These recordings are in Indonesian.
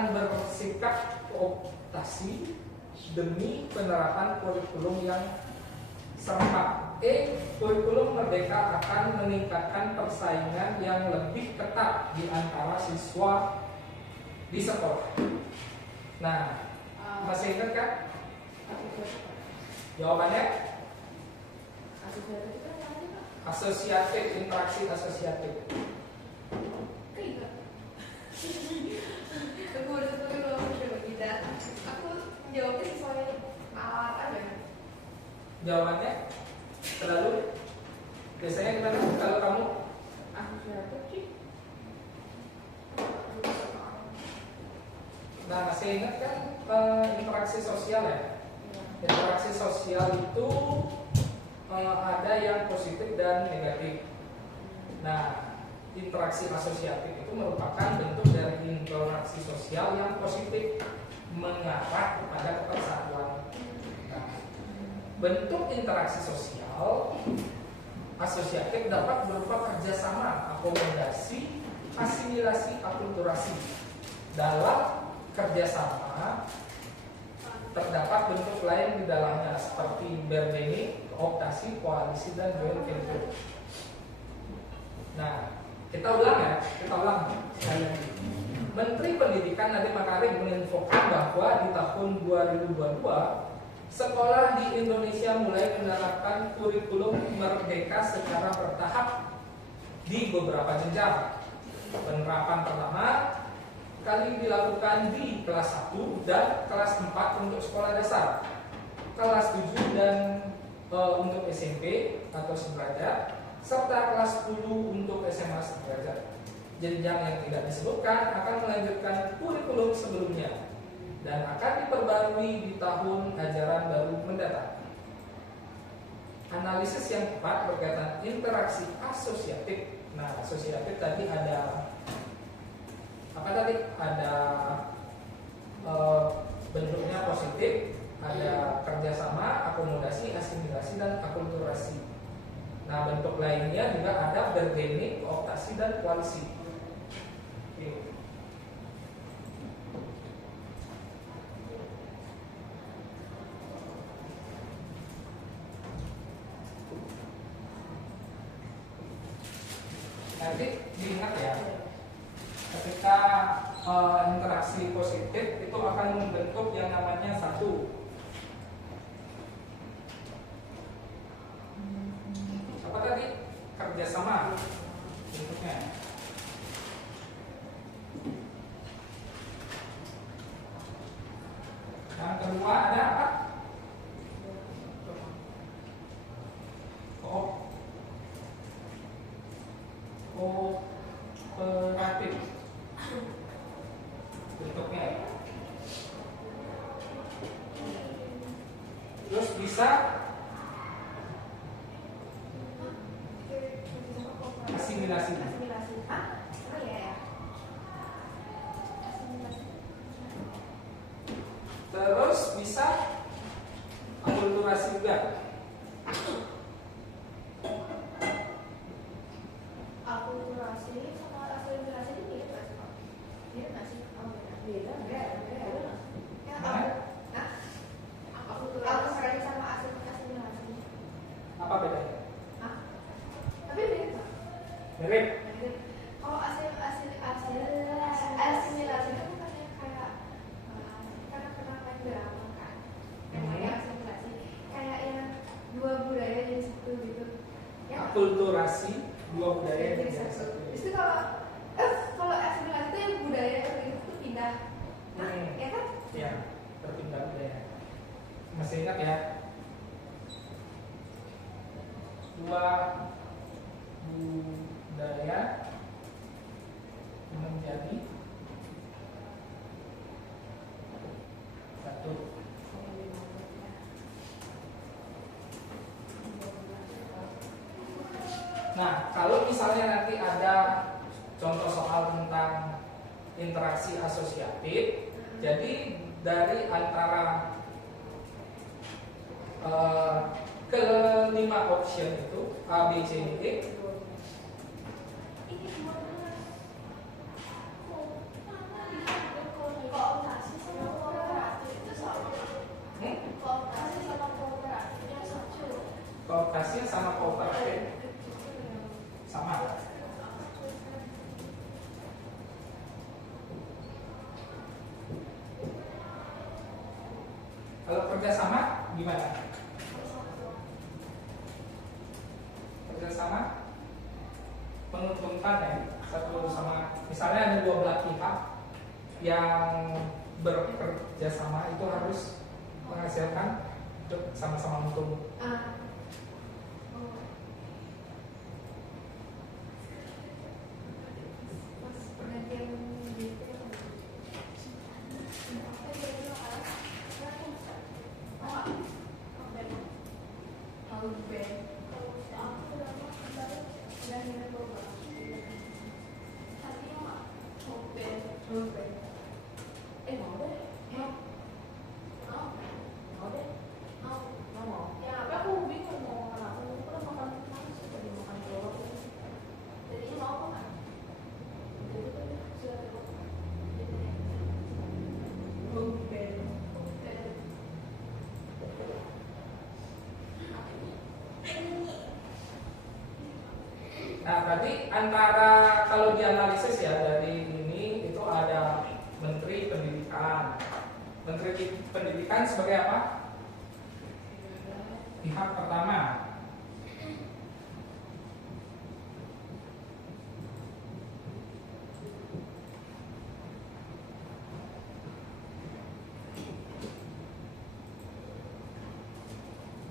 akan bersikap kooptasi demi penerapan kurikulum yang serempak. Kurikulum Merdeka akan meningkatkan persaingan yang lebih ketat di antara siswa di sekolah. Nah, masih ingat kan? Jawabannya? Asosiatif, interaksi asosiatif. Jawabnya sesuai alat aja. Jawabannya selalu biasanya gimana kalau kamu? Nah, masih ingat kan interaksi sosial ya? Interaksi sosial itu ada yang positif dan negatif. Nah, interaksi asosiatif itu merupakan bentuk dari interaksi sosial yang positif mengarah kepada kepersatuan. Nah, bentuk interaksi sosial asosiatif dapat berupa kerjasama, akomodasi, asimilasi, akulturasi. Dalam kerjasama terdapat bentuk lain di dalamnya seperti bergaining, kooptasi, koalisi, dan joint venture. Nah, kita ulang sekali lagi. Menteri Pendidikan Nadiem Makarim menginfokan bahwa di tahun 2022 sekolah di Indonesia mulai menerapkan kurikulum Merdeka secara bertahap di beberapa jenjang. Penerapan pertama kali dilakukan di kelas 1 dan kelas 4 untuk sekolah dasar, kelas 7 dan untuk SMP atau sederajat, serta kelas 10 untuk SMA sederajat. Jenjang yang tidak disebutkan akan melanjutkan kurikulum sebelumnya dan akan diperbarui di tahun ajaran baru mendatang. Analisis yang tepat berkaitan interaksi asosiatif. Nah, asosiatif tadi ada apa tadi? Ada bentuknya positif, ada kerjasama, akomodasi, asimilasi, dan akulturasi. Nah, bentuk lainnya juga ada bergaining, kooptasi, dan koalisi. Oke. Nanti diingat ya, ketika interaksi positif itu akan membentuk yang namanya satu apa tadi? Kerjasama bentuknya. Yang kedua ada apa? Kooperatif bentuknya. Terus bisa asimilasi. Terus bisa akulturasi juga. Akulturasi sama asimilasi ini mirip nggak sih, Pak? Mirip nggak sih? Oh, beda. Akulturasi sama asimilasi. Apa bedanya? Tapi mirip nggak? Mirip. Kalau asimilasi itu bukannya kayak karena pernah main drama kan? Namanya asimilasi kayak yang dua budaya jadi satu gitu. Akulturasi dua budaya jadi satu. Itu kalau asimilasi itu yang budaya itu pindah. Ya kan? Ya, berpindah budaya. Masih ingat ya? Dua budaya menjadi satu. Nah, kalau misalnya nanti ada contoh soal tentang interaksi asosiatif, jadi dari antara kelima option itu A, B, C, D, E, kerjasama gimana? Kerjasama menguntungkan ya, satu sama, misalnya ada dua belah pihak yang bekerja sama itu harus menghasilkan untuk sama-sama untung. Nah, tadi antara kalau dianalisis ya dari ini itu ada Menteri Pendidikan. Menteri Pendidikan sebagai apa? Pihak pertama.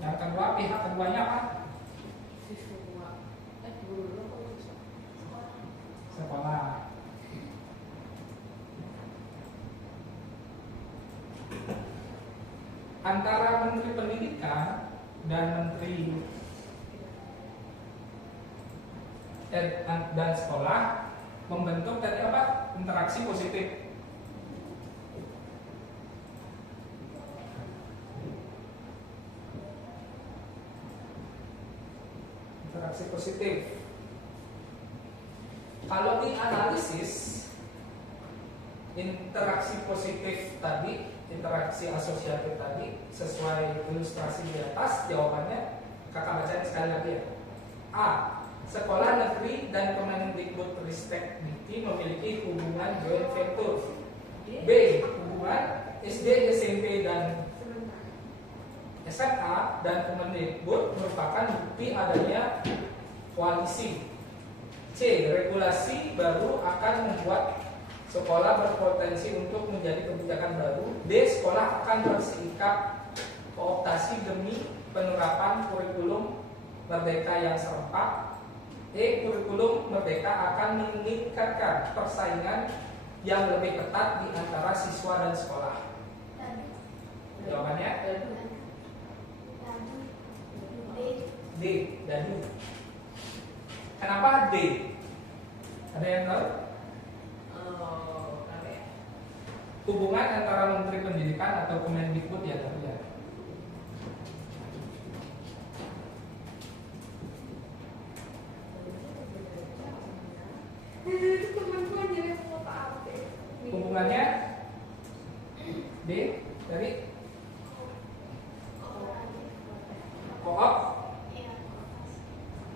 Yang kedua, pihak keduanya apa? Sekolah. Antara Menteri Pendidikan dan Menteri dan sekolah membentuk tadi apa? Interaksi positif. Interaksi positif. Kalau dianalisis interaksi positif tadi, interaksi asosiatif tadi sesuai ilustrasi di atas, jawabannya kakak bacain sekali lagi ya. A. Sekolah negeri dan Kemendikbudristek Dikti memiliki hubungan joint venture. B. Hubungan SD, SMP dan SMA dan Kemendikbud merupakan bukti adanya koalisi. C. Regulasi baru akan membuat sekolah berpotensi untuk menjadi kebijakan baru. D. Sekolah akan bersikap kooptasi demi penerapan kurikulum merdeka yang serempak. E. Kurikulum merdeka akan meningkatkan persaingan yang lebih ketat di antara siswa dan sekolah. Jawabannya D. Dadu. Kenapa D? Ada yang tahu? Hubungan antara Menteri Pendidikan atau Kemendikbud ya tadi ya. Hubungannya D dari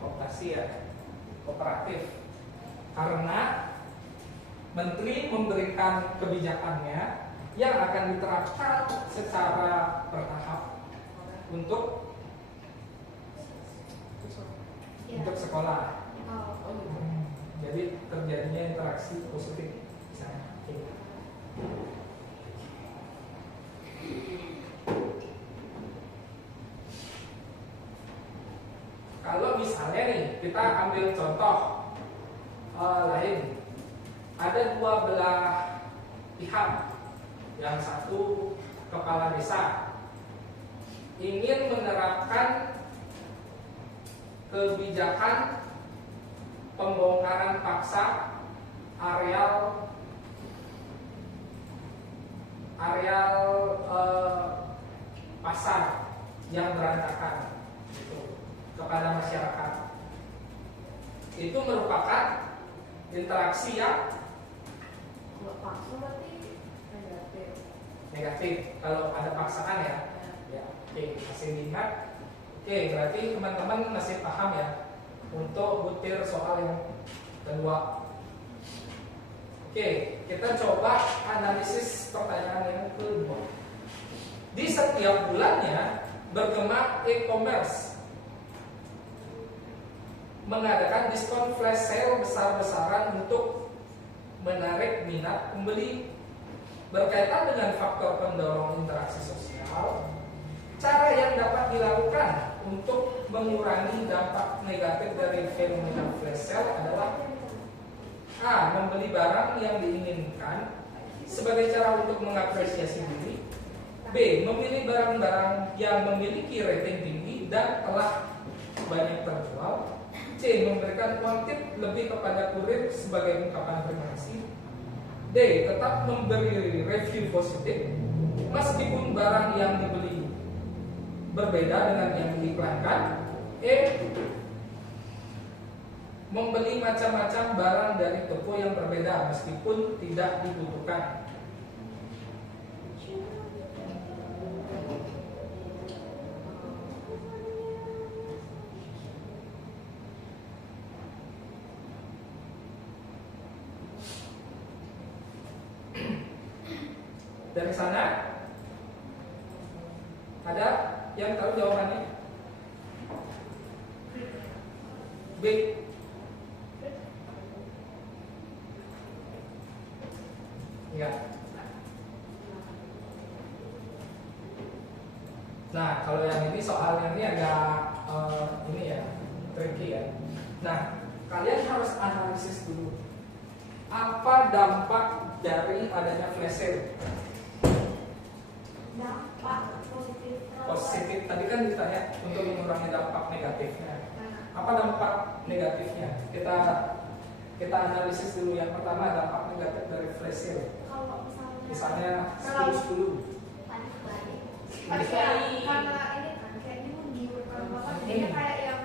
kooptasi ya, kooperatif. Karena Menteri memberikan kebijakannya yang akan diterapkan secara bertahap untuk sekolah. Jadi terjadinya interaksi positif di sana. Kalau misalnya nih kita ambil contoh lain, ada dua belah pihak, yang satu kepala desa ingin menerapkan kebijakan pembongkaran paksa areal pasar yang berantakan gitu, kepada masyarakat. Itu merupakan interaksi yang negatif kalau ada paksaan ya. Oke, masih diingat. Oke, berarti teman-teman masih paham ya untuk butir soal yang kedua. Oke, kita coba analisis pertanyaan yang kedua. Di setiap bulannya bergema e-commerce mengadakan diskon flash sale besar-besaran untuk menarik minat pembeli. Berkaitan dengan faktor pendorong interaksi sosial, cara yang dapat dilakukan untuk mengurangi dampak negatif dari fenomena flash sale adalah A. Membeli barang yang diinginkan sebagai cara untuk mengapresiasi diri. B. Memilih barang-barang yang memiliki rating tinggi dan telah banyak terjual. C. Memberikan uang tip lebih kepada kurir sebagai ungkapan terima kasih. D. Tetap memberi review positif meskipun barang yang dibeli berbeda dengan yang diiklankan. E. Membeli macam-macam barang dari toko yang berbeda meskipun tidak dibutuhkan. Dari sana ada yang tahu jawabannya? B. Enggak. Nah, kalau yang ini soalnya ini agak ini ya, tricky ya. Nah, kalian harus analisis dulu. Apa dampak dari adanya flash sale? Dampak Positif tadi kan ditanya untuk mengurangi dampak negatifnya. Apa dampak negatifnya? Kita analisis dulu. Yang pertama, dampak negatif dari flash sale. Kalau Misalnya kalau 10. panik balik. Panik Karena ini kan kayak ini menggiurkan banget. Jadinya kayak yang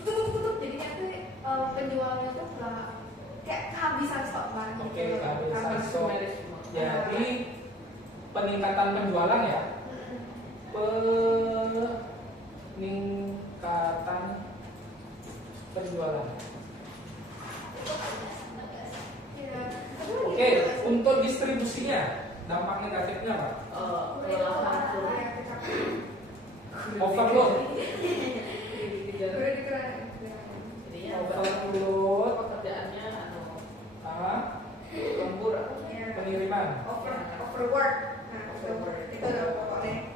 tutup jadinya tuh penjualnya tuh gak kayak kehabisan stok barang. Oke, kehabisan stok. Jadi peningkatan penjualan ya. Peningkatan penjualan. Oke, untuk distribusinya dampak negatifnya apa? Overload. Overload. Pekerjaannya Lembur pengiriman. Overwork. Nah, overwork itu adalah pokoknya.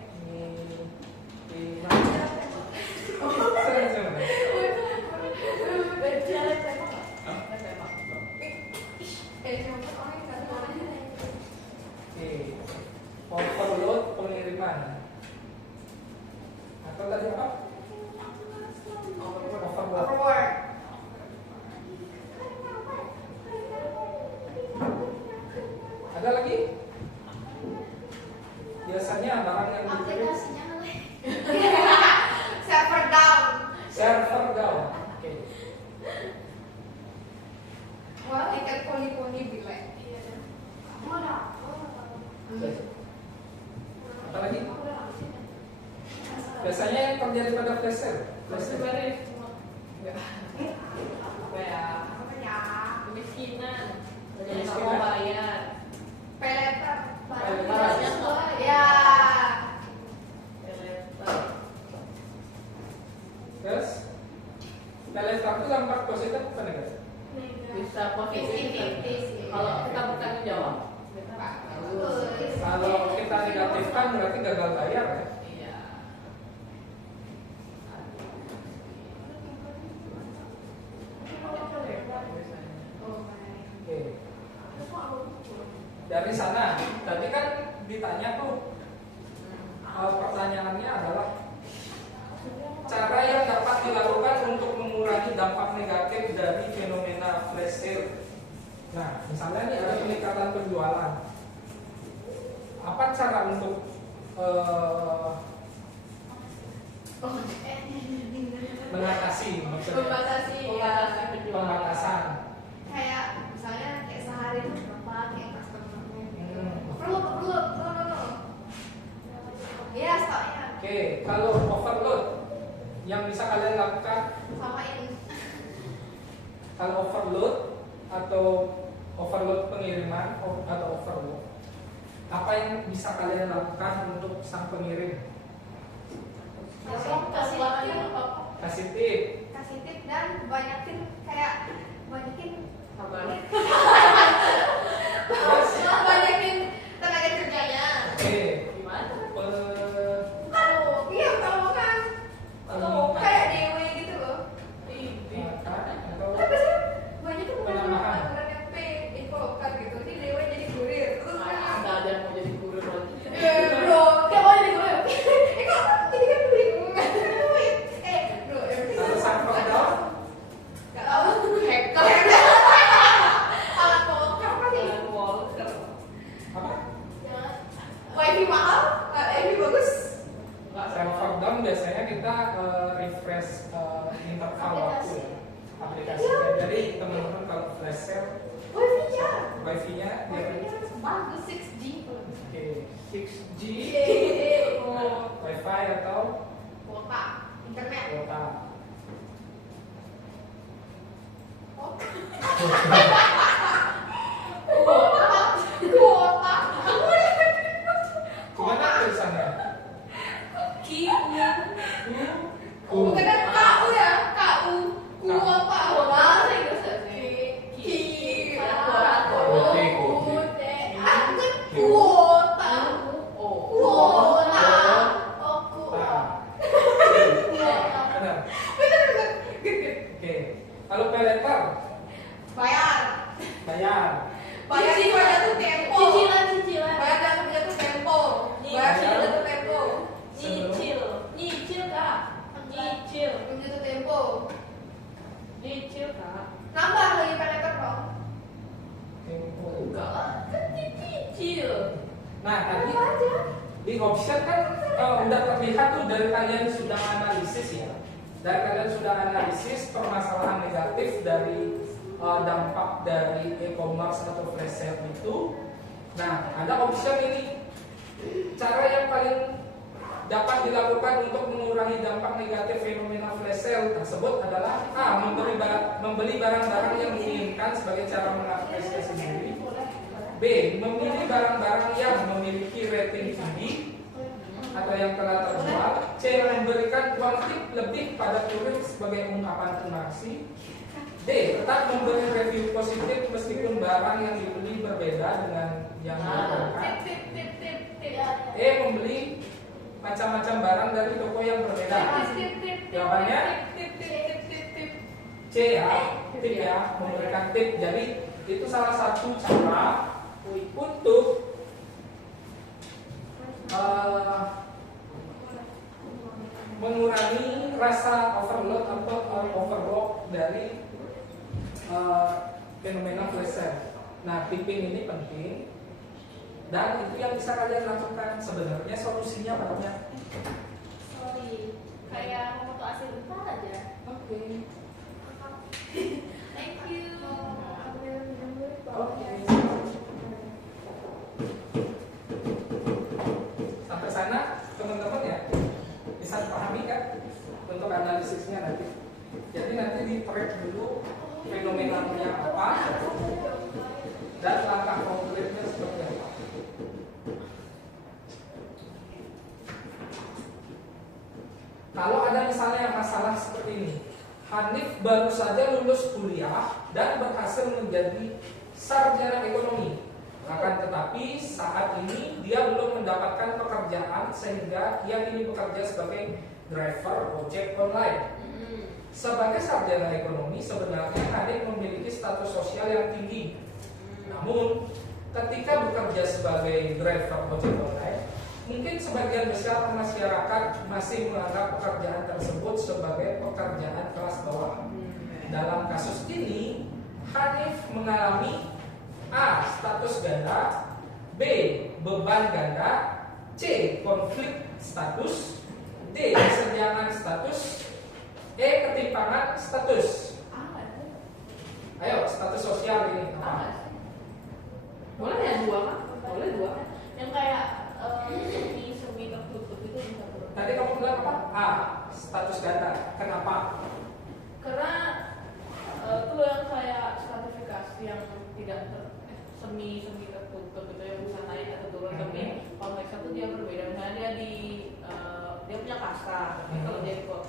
Overload pengiriman. Atau tadi apa? Overwork. Ada lagi? Biasanya barang yang dikirim Server down. server down. Oke. Wah, ikan poni-poni bilek. Apa lagi? Biasanya yang terjadi pada flash sale. apa ya? Kemiskinan, nggak mau bayar. Peleter. Peleter. Ya. Terus, peleter itu dampak positif apa negatif? Bisa positif. Kalau kita bertanggung jawab, bagus. Kalau kita negatifkan berarti gagal bayar ya. Iya. Oke. Dari sana, tadi kan ditanya tuh pertanyaannya adalah cara yang dapat dilakukan untuk mengurangi dampak negatif dari fenomena flash sale. Nah, misalnya nih ada peningkatan penjualan. Apa cara untuk mengatasi maksudnya? Pembatasan. Kayak misalnya kayak sehari itu berapa kayak customer-nya gitu. Hmm. Perlu. No. Ya, stoknya. Oke, kalau overload yang bisa kalian lakukan, Samain. kalau overload atau overload pengiriman atau overload, apa yang bisa kalian lakukan untuk sang pengirim? Kasih tip. Kasih tip dan banyakin Kabar. banyakin tenaga kerjanya. Oke. Gimana? Iya kalau kan kayak DW gitu loh. Tapi sih banyak tuh Penambahan. orang yang info lokal gitu. Ini DW jadi kurir. Terus Nggak ada yang mau jadi guru lagi. bro, kayak mau jadi kurir. Kok jadi kan duit? Bro, Kalau sang program, kalau hacker. Alat pokok apa sih? Jalan Walker. apa? Wifi mahal, wifi bagus. Sang program biasanya kita refresh interval waktu ya, aplikasinya. Jadi teman-teman kalau flash sale, Wifi-nya. wifi-nya dia Bagus 6G. oke 6G, Oh, wifi atau kuota internet. kuota. Kuota. Gimana tulisannya? Bukan kan KU ya? KU. Kuota. Bahasa Inggris ya sih. Kuota. Oh. Kuota. Oh, Benar. Bener. Oke. Kalau pay letter, Bayar. bayar. Bayar tuh tempo. Cicilan. Bayar dan punya tuh tempo. Bayar cicilan tuh tempo. Nyicil kak. Nyicil Punya tuh tempo. kak. Nambah lagi peleter dong. Tempo. Enggak lah, kan nyicil. Nah, tadi Nambah aja. di option kan udah terlihat tuh dari kalian sudah analisis ya. Dari kalian sudah analisis permasalahan negatif dari dampak dari e-commerce atau flash sale itu. Nah, ada option ini. Cara yang paling dapat dilakukan untuk mengurangi dampak negatif fenomena flash sale tersebut adalah A. Membeli barang-barang yang diinginkan sebagai cara mengapresiasi diri. B. Memilih barang-barang yang memiliki rating tinggi atau yang telah terjual. C. Memberikan uang tip lebih pada kurir sebagai ungkapan terima kasih. D. Tetap memberi review positif meskipun barang yang dibeli berbeda dengan yang ditawarkan. Tip. E. Membeli macam-macam barang dari toko yang berbeda. Jawabannya Tip. C ya, tip ya, memberikan tip. Jadi itu salah satu cara untuk mengurangi rasa overload atau overload dari fenomena flash sale. Nah, tipping ini penting dan itu yang bisa kalian lakukan. Sebenarnya solusinya banyak. Sorry, kayak mau foto asli bentar aja. Oke. Thank you. Oke. Sampai sana teman-teman ya bisa dipahami kan untuk analisisnya nanti. Jadi nanti di track dulu fenomenanya apa dan langkah konkretnya seperti apa. Kalau ada misalnya masalah seperti ini, Hanif baru saja lulus kuliah dan berhasil menjadi sarjana ekonomi. Akan tetapi saat ini dia belum mendapatkan pekerjaan sehingga ia kini bekerja sebagai driver ojek online. Sebagai sarjana ekonomi sebenarnya Hanif memiliki status sosial yang tinggi. Namun ketika bekerja sebagai driver ojek online, mungkin sebagian besar masyarakat masih menganggap pekerjaan tersebut sebagai pekerjaan kelas bawah. Dalam kasus ini, Hanif mengalami A. Status ganda, B. Beban ganda, C. Konflik status, D. Kesenjangan status, E. Ketimpangan status. Ayo, status sosial ini apa? Boleh ya dua kan? Boleh dua. Yang kayak semi tertutup itu bisa boleh. Tadi kamu bilang apa? A. Status ganda. Kenapa? Karena itu yang kayak stratifikasi yang tidak semi tertutup itu yang bisa naik atau turun, tapi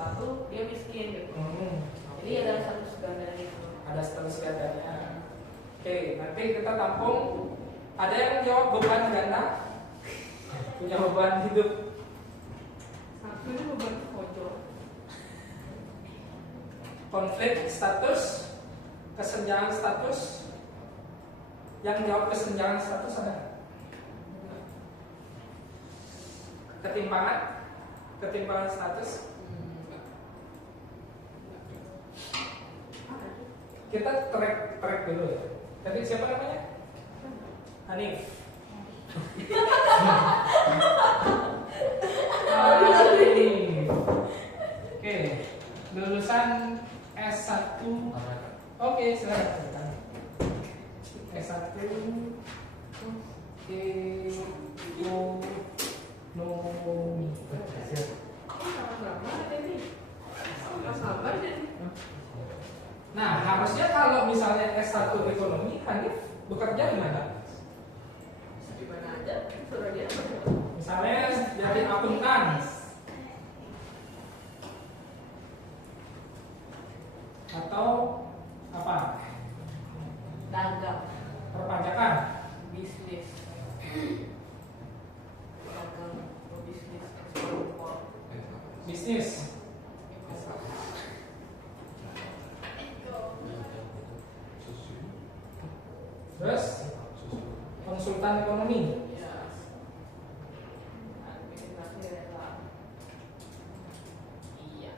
sesuatu dia miskin gitu. Jadi ada status ganda itu. Ada status gandanya. Oke, nanti kita tampung. Ada yang jawab beban ganda? Punya beban hidup. Satu ini beban pojok. Konflik status, kesenjangan status. Yang jawab kesenjangan status ada? Ketimpangan status. Kita track dulu ya. Tadi siapa namanya? Hanif. Oke, lulusan S1. Oke, silakan. S1 ekonomi. Nah, harusnya kalau misalnya S1 ekonomi, Hanif bekerja di mana? Di mana aja, suruh dia. Misalnya jadi akuntan atau apa? Dagang, Perpajakan, bisnis, dagang, bisnis, ekspor, bisnis, terus konsultan ekonomi. ya, administrasi rela. Iya.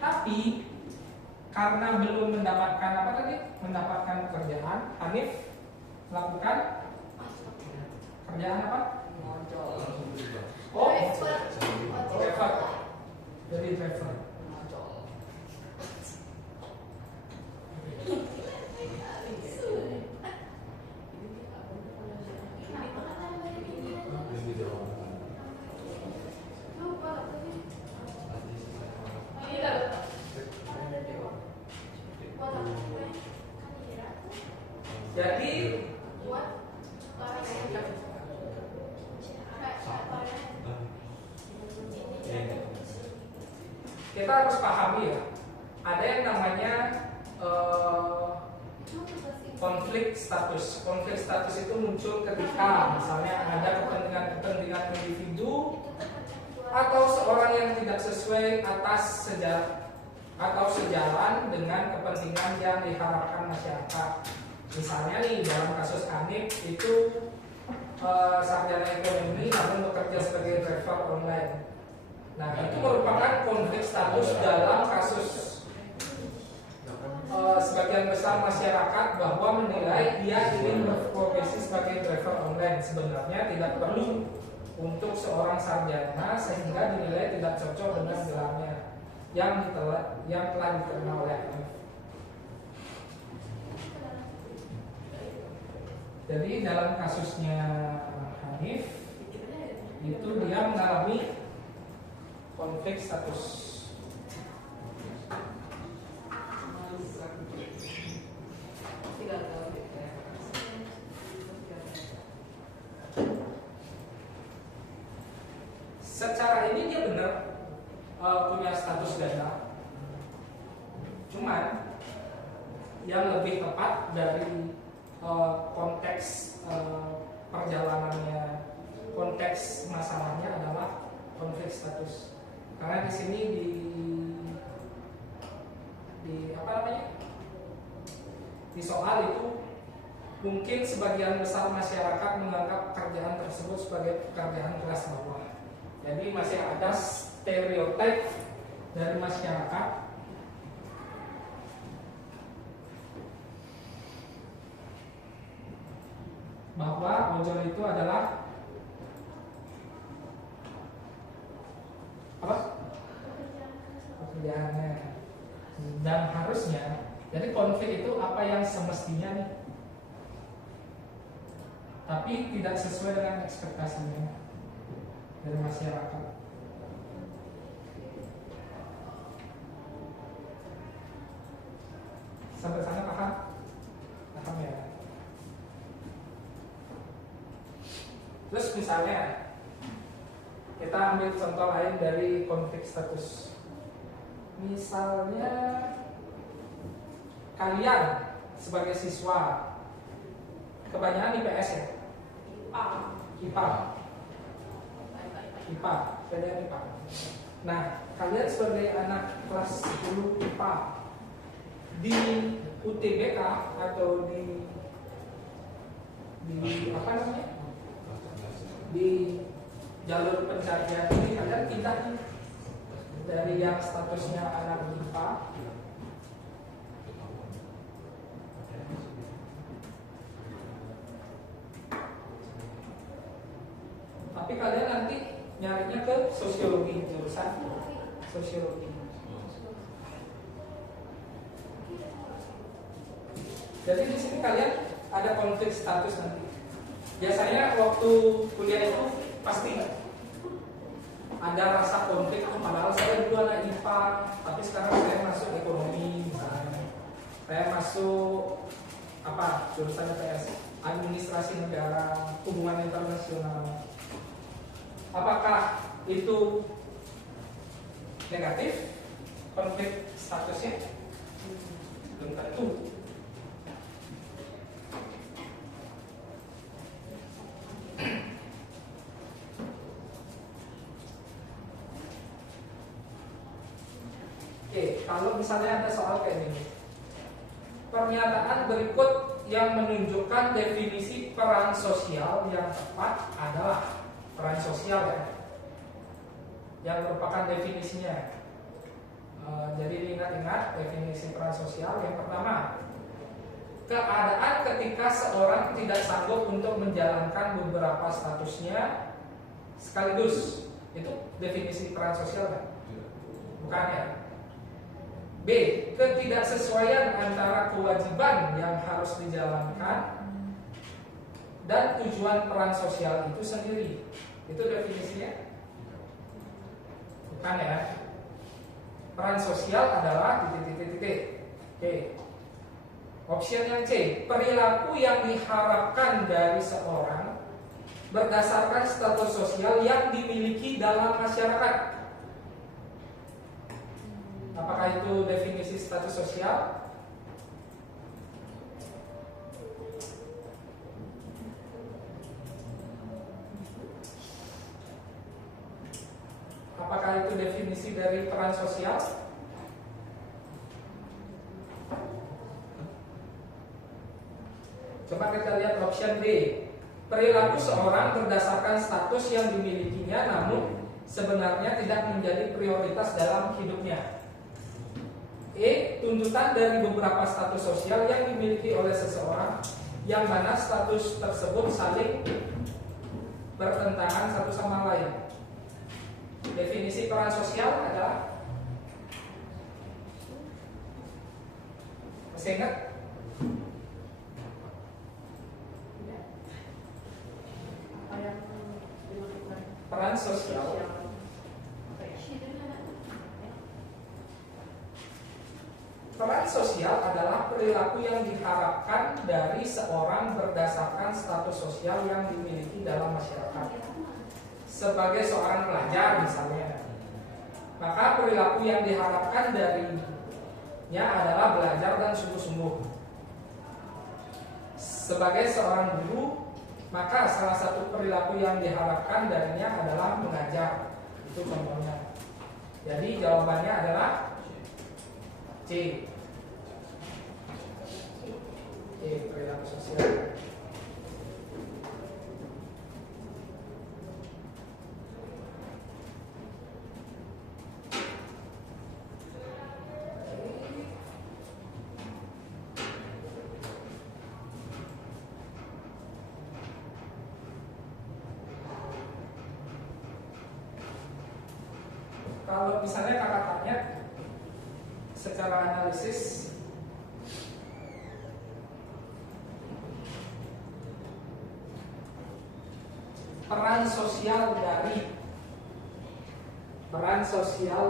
Tapi karena belum mendapatkan apa tadi? Mendapatkan pekerjaan, Hanif melakukan kerjaan apa? Ngojol, Oh, Driver. driver. Jadi driver. ngojol. Jadi kita harus pahami ya, ada yang namanya konflik status. Konflik status itu muncul ketika misalnya ada kepentingan individu atau seorang yang tidak sesuai atas sejarah atau sejalan dengan kepentingan yang diharapkan masyarakat. Misalnya nih dalam kasus Hanif itu sarjana ekonomi namun bekerja sebagai driver online. Nah, itu merupakan konflik status dalam kasus sebagian besar masyarakat bahwa menilai dia ingin berprofesi sebagai driver online. Sebenarnya tidak perlu untuk seorang sarjana sehingga dinilai tidak cocok dengan gelarnya yang telah diterima oleh Hanif. Jadi dalam kasusnya Hanif itu dia mengalami konflik status. Secara ini dia benar punya status ganda. Cuman yang lebih tepat dari konteks perjalanannya, konteks masalahnya adalah konflik status. Karena di sini di apa namanya? Di soal itu mungkin sebagian besar masyarakat menganggap pekerjaan tersebut sebagai pekerjaan kelas bawah. Jadi masih ada stereotip dari masyarakat bahwa ojol itu adalah apa? Pekerjaannya. Dan harusnya, jadi konflik itu apa yang semestinya nih, tapi tidak sesuai dengan ekspektasinya dari masyarakat. Sampai sana paham? Paham ya? Terus misalnya kita ambil contoh lain dari konflik status. Misalnya kalian sebagai siswa, kebanyakan IPS ya? IPA. Kalian IPA. Nah, kalian sebagai anak kelas 10 IPA di UTBK atau di apa namanya? Di jalur pencarian ini kalian pindah dari yang statusnya anak IPA tapi kalian nanti nyarinya ke sosiologi, jurusan sosiologi. Jadi di sini kalian ada konflik status nanti. Biasanya waktu kuliah itu pasti ada rasa konflik. Padahal saya dulu anak IPA, tapi sekarang saya masuk ekonomi misalnya. Saya masuk apa? Jurusan IPS, administrasi negara, hubungan internasional. Apakah itu negatif konflik statusnya? Belum tentu. Oke, kalau misalnya ada soal kayak gini, pernyataan berikut yang menunjukkan definisi peran sosial yang tepat adalah peran sosial ya, yang merupakan definisinya. Jadi ingat-ingat definisi peran sosial. Yang pertama, keadaan ketika seorang tidak sanggup untuk menjalankan beberapa statusnya sekaligus. Itu definisi peran sosial kan? Bukan ya? B. Ketidaksesuaian antara kewajiban yang harus dijalankan dan tujuan peran sosial itu sendiri. Itu definisinya? Bukan ya? Peran sosial adalah titik-titik-titik. Oke. Option yang C, perilaku yang diharapkan dari seorang berdasarkan status sosial yang dimiliki dalam masyarakat. Apakah itu definisi status sosial? Apakah itu definisi dari peran sosial? Coba kita lihat option B. Perilaku seorang berdasarkan status yang dimilikinya namun sebenarnya tidak menjadi prioritas dalam hidupnya. E. Tuntutan dari beberapa status sosial yang dimiliki oleh seseorang yang mana status tersebut saling bertentangan satu sama lain. Definisi peran sosial adalah, masih ingat? Peran sosial. Peran sosial adalah perilaku yang diharapkan dari seorang berdasarkan status sosial yang dimiliki dalam masyarakat. Sebagai seorang pelajar misalnya, maka perilaku yang diharapkan darinya adalah belajar dan sungguh-sungguh. Sebagai seorang guru, maka salah satu perilaku yang diharapkan darinya adalah mengajar. Itu contohnya. Jadi jawabannya adalah C. C, perilaku sosial. Kalau misalnya kakak tanya secara analisis, peran sosial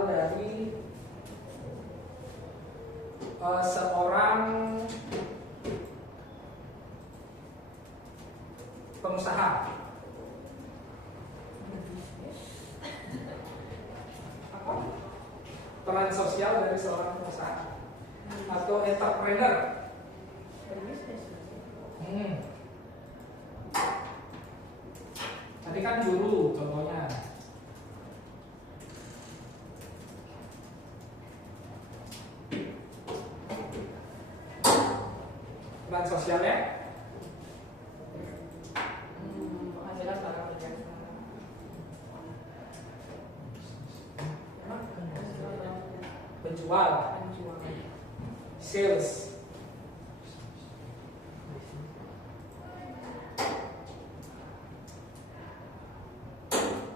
dari seorang pengusaha dari seorang pengusaha atau entrepreneur. Tadi kan guru contohnya. Peran sosialnya Penghasilan para pekerja. penjual, sales,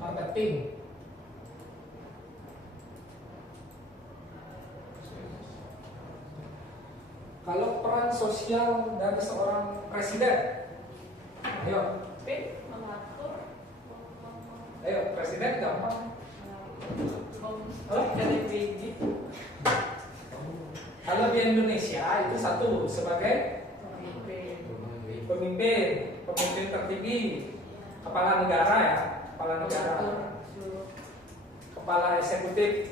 marketing, kalau peran sosial dari seorang presiden, ayo, Mengatur. ayo presiden gampang. Kalau di Indonesia itu satu sebagai pemimpin tertinggi, kepala negara ya, kepala eksekutif,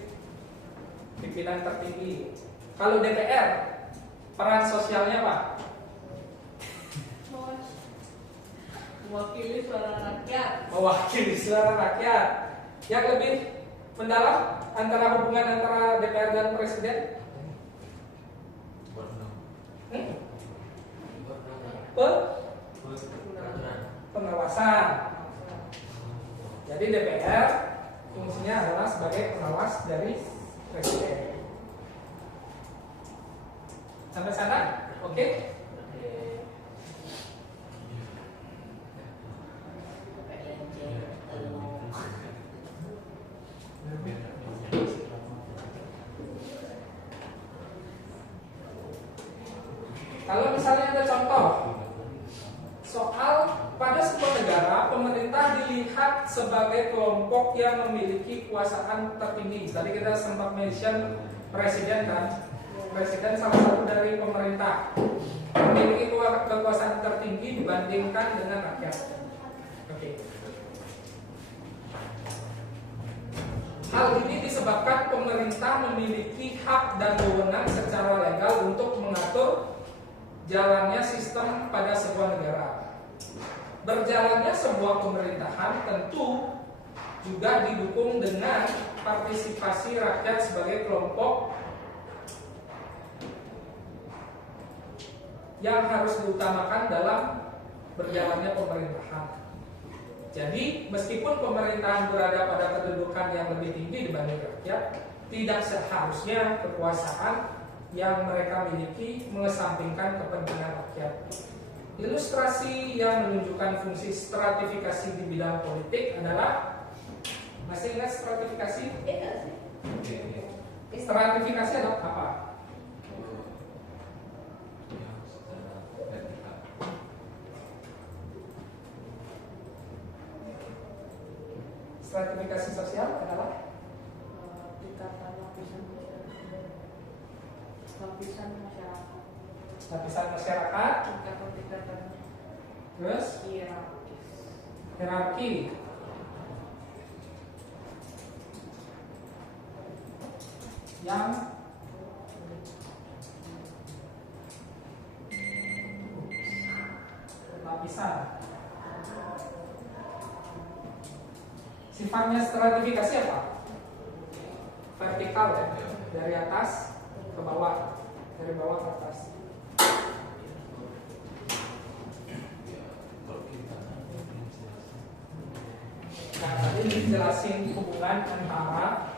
pimpinan tertinggi. Kalau DPR, peran sosialnya apa? Mewakili suara rakyat. Yang lebih mendalam antara hubungan antara DPR dan presiden? Pengawasan. Jadi DPR fungsinya adalah sebagai pengawas dari presiden. Sampai sana? Oke? Kalau misalnya ada contoh soal pada sebuah negara pemerintah dilihat sebagai kelompok yang memiliki kekuasaan tertinggi. Tadi kita sempat mention presiden kan, presiden salah satu dari pemerintah, memiliki kekuasaan tertinggi dibandingkan dengan rakyat. Oke. Hal ini disebabkan pemerintah memiliki hak dan wewenang secara legal untuk mengatur jalannya sistem pada sebuah negara. Berjalannya sebuah pemerintahan tentu juga didukung dengan partisipasi rakyat sebagai kelompok yang harus diutamakan dalam berjalannya pemerintahan. Jadi meskipun pemerintahan berada pada kedudukan yang lebih tinggi dibanding rakyat, tidak seharusnya kekuasaan yang mereka miliki mengesampingkan kepentingan rakyat. Ilustrasi yang menunjukkan fungsi stratifikasi di bidang politik adalah, masih ingat stratifikasi? Stratifikasi adalah apa? Stratifikasi sosial adalah lapisan masyarakat, terus hierarki, yang lapisan. Sifatnya stratifikasi apa? Vertikal ya, dari atas ke bawah, dari bawah ke atas. Nah, tadi dijelasin hubungan antara